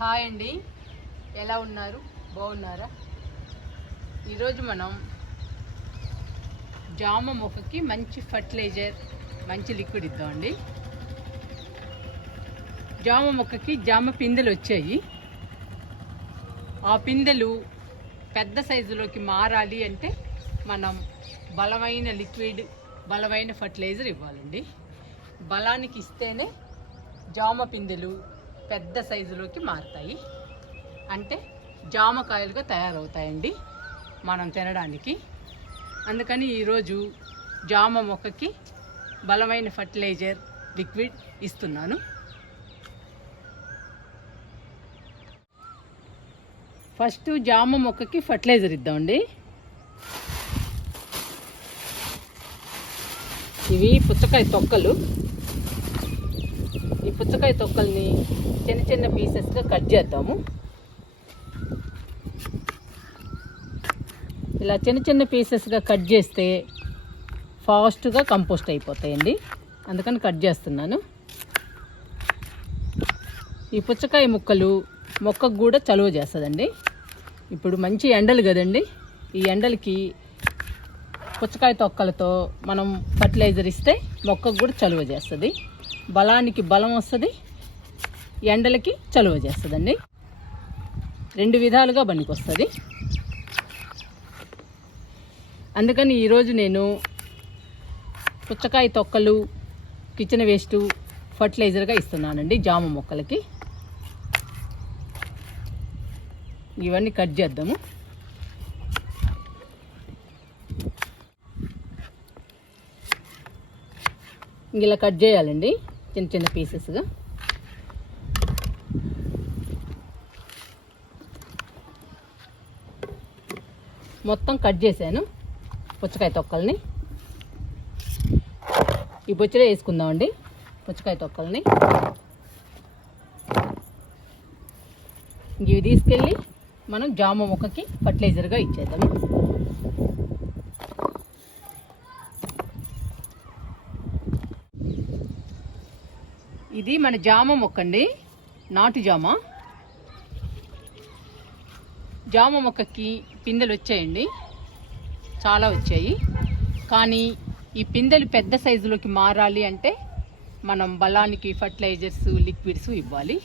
Hi అండి, ఎలా ఉన్నారు? బాగున్నారా? ఈరోజు మనం జామ మొక్కకి మంచి ఫర్టిలైజర్, మంచి లిక్విడ్ ఇద్దామండి. జామ మొక్కకి జామ పిందెలు వచ్చాయి. ఆ పిందెలు పెద్ద సైజులోకి మారాలి అంటే మనం బలమైన లిక్విడ్, బలమైన ఫర్టిలైజర్ ఇవ్వాలండి. బలానికి ఇస్తేనే జామ పిందెలు పెద్ద సైజులోకి మారుతాయి, అంటే జామకాయలుగా తయారవుతాయండి మనం తినడానికి. అందుకని ఈరోజు జామ మొక్కకి బలమైన ఫర్టిలైజర్ లిక్విడ్ ఇస్తున్నాను. ఫస్ట్ జామ మొక్కకి ఫర్టిలైజర్ ఇద్దామండి. ఇవి పుచ్చకాయ తొక్కలు. ఈ పుచ్చకాయ తొక్కల్ని చిన్న చిన్న పీసెస్గా కట్ చేద్దాము. ఇలా చిన్న చిన్న పీసెస్గా కట్ చేస్తే ఫాస్ట్గా కంపోస్ట్ అయిపోతాయండి, అందుకని కట్ చేస్తున్నాను. ఈ పుచ్చకాయ ముక్కలు మొక్కకు కూడా చలువ చేస్తుందండి. ఇప్పుడు మంచి ఎండలు కదండి, ఈ ఎండలకి పుచ్చకాయ తొక్కలతో మనం ఫర్టిలైజర్ ఇస్తే మొక్కకు కూడా చలువ చేస్తుంది, బలానికి బలం వస్తుంది, ఎండలకి చలువ చేస్తుందండి. రెండు విధాలుగా పనికొస్తుంది. అందుకని ఈరోజు నేను పుచ్చకాయ తొక్కలు, కిచెన్ వేస్ట్ ఫర్టిలైజర్గా ఇస్తున్నానండి జామ మొక్కలకి. ఇవన్నీ కట్ చేద్దాము. ఇలా కట్ చేయాలండి చిన్న చిన్న పీసెస్గా. మొత్తం కట్ చేశాను పుచ్చకాయ తొక్కల్ని. ఈ బొచ్చులో వేసుకుందామండి పుచ్చకాయ తొక్కల్ని. ఇవి తీసుకెళ్ళి మనం జామ మొక్కకి ఫర్టిలైజర్గా ఇచ్చేద్దాము. ఇది మన జామ మొక్క అండి, నాటు జామ. జామ మొక్కకి పిందెలు వచ్చాయండి, చాలా వచ్చాయి. కానీ ఈ పిందెలు పెద్ద సైజులోకి మారాలి అంటే మనం బలానికి ఫర్టిలైజర్స్, లిక్విడ్స్ ఇవ్వాలి.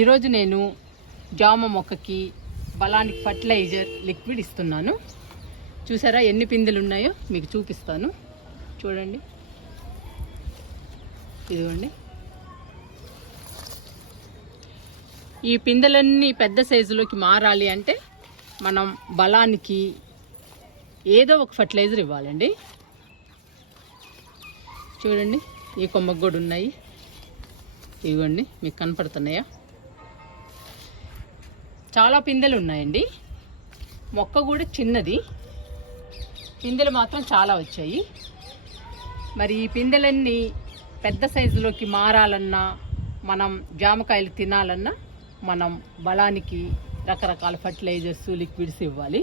ఈరోజు నేను జామ మొక్కకి బలానికి ఫర్టిలైజర్ లిక్విడ్ ఇస్తున్నాను. చూసారా ఎన్ని పిందెలు ఉన్నాయో మీకు చూపిస్తాను, చూడండి. ఇదిగోండి, ఈ పిందెలన్నీ పెద్ద సైజులోకి మారాలి అంటే మనం బలానికి ఏదో ఒక ఫర్టిలైజర్ ఇవ్వాలండి. చూడండి, ఈ కొమ్మకు కూడా ఉన్నాయి. ఇవ్వండి, మీకు కనపడుతున్నాయా? చాలా పిందెలు ఉన్నాయండి. మొక్క కూడా చిన్నది, పిందెలు మాత్రం చాలా వచ్చాయి. మరి ఈ పిందెలన్నీ పెద్ద సైజులోకి మారాలన్నా, మనం జామకాయలు తినాలన్నా మనం బలానికి రకరకాల ఫర్టిలైజర్స్, లిక్విడ్స్ ఇవ్వాలి.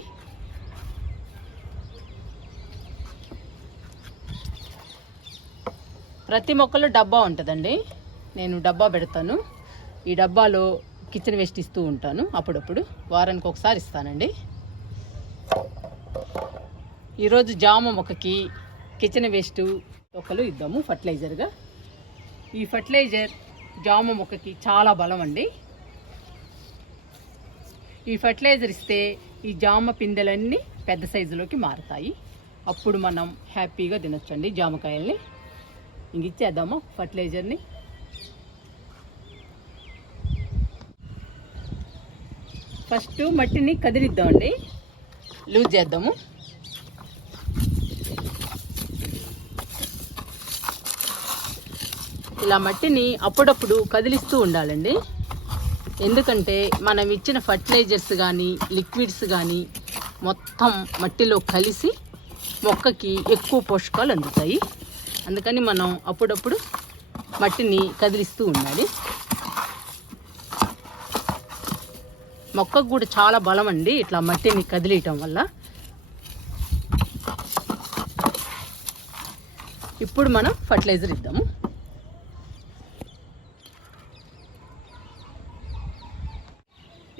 ప్రతి మొక్కలో డబ్బా ఉంటుందండి, నేను డబ్బా పెడతాను. ఈ డబ్బాలో కిచెన్ వేస్ట్ ఇస్తూ ఉంటాను, అప్పుడప్పుడు వారానికి ఒకసారి ఇస్తానండి. ఈరోజు జామ మొక్కకి కిచెన్ వేస్ట్ తొక్కలు ఇద్దాము ఫర్టిలైజర్గా. ఈ ఫర్టిలైజర్ జామ మొక్కకి చాలా బలం అండి. ఈ ఫర్టిలైజర్ ఇస్తే ఈ జామ పిందెలన్నీ పెద్ద సైజులోకి మారుతాయి. అప్పుడు మనం హ్యాపీగా తినొచ్చండి జామకాయల్ని. ఇంక ఇచ్చేద్దాము ఫర్టిలైజర్ని. ఫస్ట్ మట్టిని కదిలిద్దామండి, లూజ్ చేద్దాము. ఇలా మట్టిని అప్పుడప్పుడు కదిలిస్తూ ఉండాలండి, ఎందుకంటే మనం ఇచ్చిన ఫర్టిలైజర్స్ కానీ, లిక్విడ్స్ కానీ మొత్తం మట్టిలో కలిసి మొక్కకి ఎక్కువ పోషకాలు అందుతాయి. అందుకని మనం అప్పుడప్పుడు మట్టిని కదిలిస్తూ ఉండాలి. మొక్కకు కూడా చాలా బలం అండి ఇట్లా మట్టిని కదిలియటం వల్ల. ఇప్పుడు మనం ఫర్టిలైజర్ ఇద్దాము.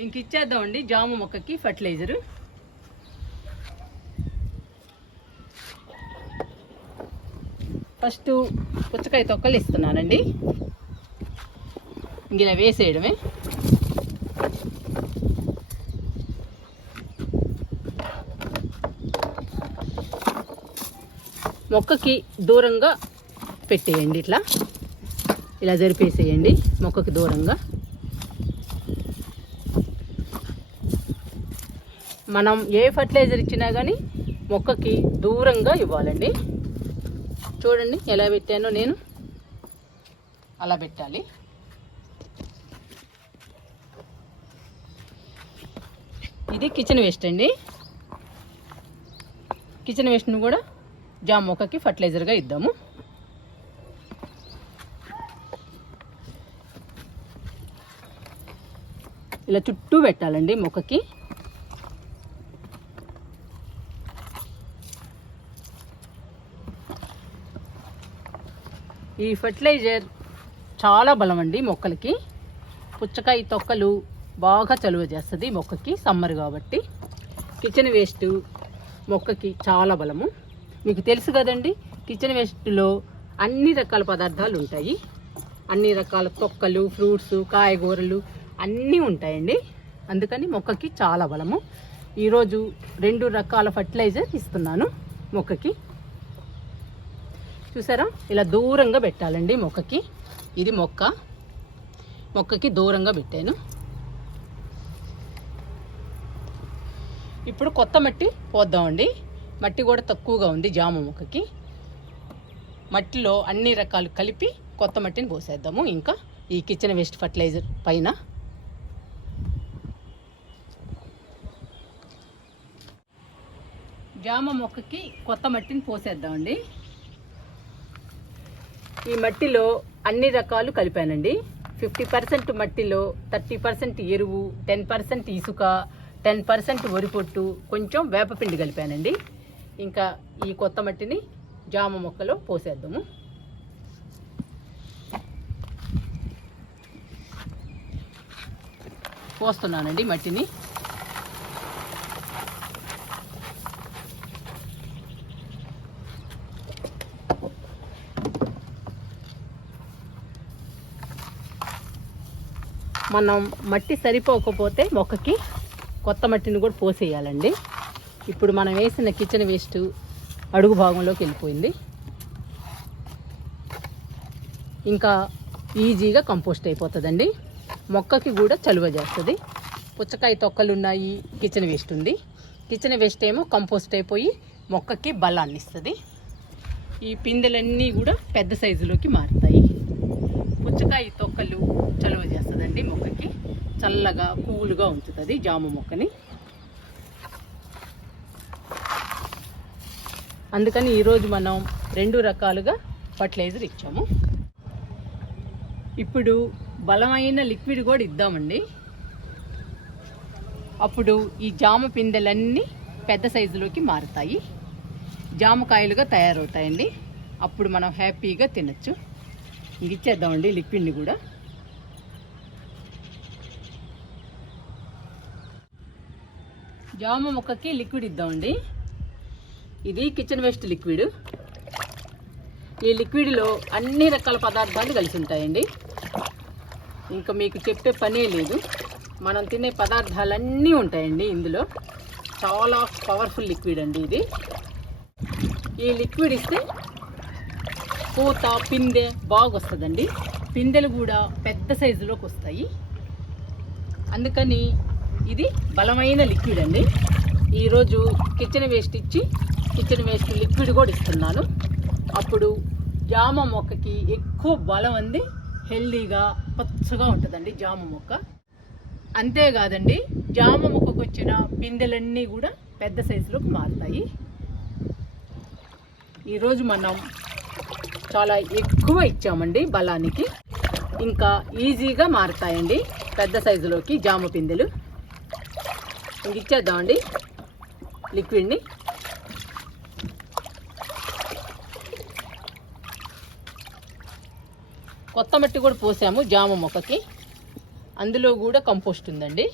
ఇంక ఇచ్చేద్దామండి జామ మొక్కకి ఫర్టిలైజరు. ఫస్ట్ పుచ్చకాయ తొక్కలు ఇస్తున్నానండి. ఇంక ఇలా వేసేయడమే. మొక్కకి దూరంగా పెట్టేయండి, ఇలా జరిపేసేయండి మొక్కకి దూరంగా. మనం ఏ ఫర్టిలైజర్ ఇచ్చినా కానీ మొక్కకి దూరంగా ఇవ్వాలండి. చూడండి ఎలా పెట్టానో నేను, అలా పెట్టాలి. ఇది కిచెన్ వేస్ట్ అండి. కిచెన్ వేస్ట్ను కూడా జామ మొక్కకి ఫర్టిలైజర్గా ఇద్దాము. ఇలా చుట్టూ పెట్టాలండి మొక్కకి. ఈ ఫర్టిలైజర్ చాలా బలం అండి మొక్కలకి. పుచ్చకాయ తొక్కలు బాగా చలువ చేస్తుంది మొక్కకి, సమ్మర్ కాబట్టి. కిచెన్ వేస్ట్ మొక్కకి చాలా బలము. మీకు తెలుసు కదండి, కిచెన్ వేస్ట్లో అన్ని రకాల పదార్థాలు ఉంటాయి. అన్ని రకాల తొక్కలు, ఫ్రూట్స్, కాయగూరలు అన్నీ ఉంటాయండి. అందుకని మొక్కకి చాలా బలము. ఈరోజు 2 రకాల ఫర్టిలైజర్ ఇస్తున్నాను మొక్కకి. చూసారా, ఇలా దూరంగా పెట్టాలండి మొక్కకి. ఇది మొక్కకి దూరంగా పెట్టాను. ఇప్పుడు కొత్త మట్టి పోద్దామండి. మట్టి కూడా తక్కువగా ఉంది జామ మొక్కకి. మట్టిలో అన్ని రకాలు కలిపి కొత్త మట్టిని పోసేద్దాము. ఇంకా ఈ కిచెన్ వేస్ట్ ఫర్టిలైజర్ పైన జామ మొక్కకి కొత్త మట్టిని పోసేద్దామండి. ఈ మట్టిలో అన్ని రకాలు కలిపానండి. 50% మట్టిలో 30% ఎరువు, 10% ఇసుక, 10% వరిపొట్టు, కొంచెం వేపపిండి కలిపానండి. ఇంకా ఈ కొత్త మట్టిని జామ మొక్కలో పోసేద్దాము. పోస్తున్నానండి మట్టిని. మనం మట్టి సరిపోకపోతే మొక్కకి కొత్త మట్టిని కూడా పోసేయాలండి. ఇప్పుడు మనం వేసిన కిచెన్ వేస్ట్ అడుగు భాగంలోకి వెళ్ళిపోయింది. ఇంకా ఈజీగా కంపోస్ట్ అయిపోతుందండి. మొక్కకి కూడా చలువ చేస్తుంది. పుచ్చకాయ తొక్కలు ఉన్నాయి, కిచెన్ వేస్ట్ ఉంది. కిచెన్ వేస్ట్ ఏమో కంపోస్ట్ అయిపోయి మొక్కకి బలాన్ని ఇస్తుంది. ఈ పిందెలన్నీ కూడా పెద్ద సైజులోకి మారుతాయి. పుచ్చకాయ తొక్కలు చలువ చేస్తుందండి మొక్కకి. చల్లగా కూల్గా ఉంచుతుంది జామ మొక్కని. అందుకని ఈరోజు మనం 2 రకాలుగా ఫర్టిలైజర్ ఇచ్చాము. ఇప్పుడు బలమైన లిక్విడ్ కూడా ఇద్దామండి. అప్పుడు ఈ జామ పిందెలన్నీ పెద్ద సైజులోకి మారుతాయి, జామకాయలుగా తయారవుతాయండి. అప్పుడు మనం హ్యాపీగా తినచ్చు. ఇంక ఇచ్చేద్దామండి లిక్విడ్ని కూడా. జామ మొక్కకి లిక్విడ్ ఇద్దామండి. ఇది కిచెన్ వేస్ట్ లిక్విడ్. ఈ లిక్విడ్లో అన్ని రకాల పదార్థాలు కలిసి ఉంటాయండి. ఇంకా మీకు చెప్పే పనే లేదు. మనం తినే పదార్థాలన్నీ ఉంటాయండి ఇందులో. చాలా పవర్ఫుల్ లిక్విడ్ అండి ఇది. ఈ లిక్విడ్ ఇస్తే పూత, పిందె బాగా వస్తుందండి. పిందెలు కూడా పెద్ద సైజులోకి వస్తాయి. అందుకని ఇది బలమైన లిక్విడ్ అండి. ఈరోజు కిచెన్ వేస్ట్ ఇచ్చి కిచెన్ వేస్ట్ లిక్విడ్ కూడా ఇస్తున్నాను. అప్పుడు జామ మొక్కకి ఎక్కువ బలం అంది, హెల్దీగా పచ్చగా ఉంటుందండి జామ మొక్క. అంతేకాదండి, జామ మొక్కకు వచ్చిన పిందెలన్నీ కూడా పెద్ద సైజులోకి మారుతాయి. ఈరోజు మనం చాలా ఎక్కువ ఇచ్చామండి బలానికి. ఇంకా ఈజీగా మారుతాయండి పెద్ద సైజులోకి జామ పిందెలు. ఇంక ఇచ్చేద్దామండి లిక్విడ్ని. కొత్త మట్టి కూడా పోసాము జామ మొక్కకి. అందులో కూడా కంపోస్ట్ ఉందండి.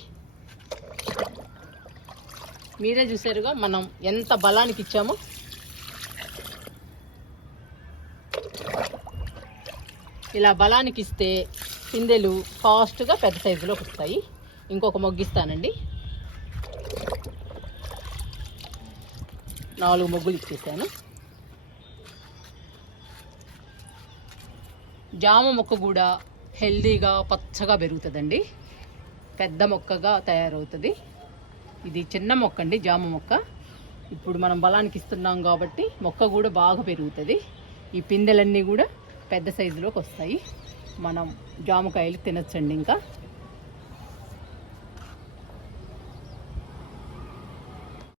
మీరే చూసారుగా మనం ఎంత బలానికి ఇచ్చామో. ఇలా బలానికి ఇస్తే పిందెలు ఫాస్ట్గా పెద్ద సైజులోకి వస్తాయి. ఇంకొక మొగ్గిస్తానండి. 4 మొగ్గులు ఇచ్చేసాను. జామ మొక్క కూడా హెల్దీగా పచ్చగా పెరుగుతుందండి. పెద్ద మొక్కగా తయారవుతుంది. ఇది చిన్న మొక్క అండి, జామ మొక్క. ఇప్పుడు మనం బలానికి ఇస్తున్నాం కాబట్టి మొక్క కూడా బాగా పెరుగుతుంది. ఈ పిందెలన్నీ కూడా పెద్ద సైజులోకి వస్తాయి. మనం జామకాయలు తినచ్చండి. ఇంకా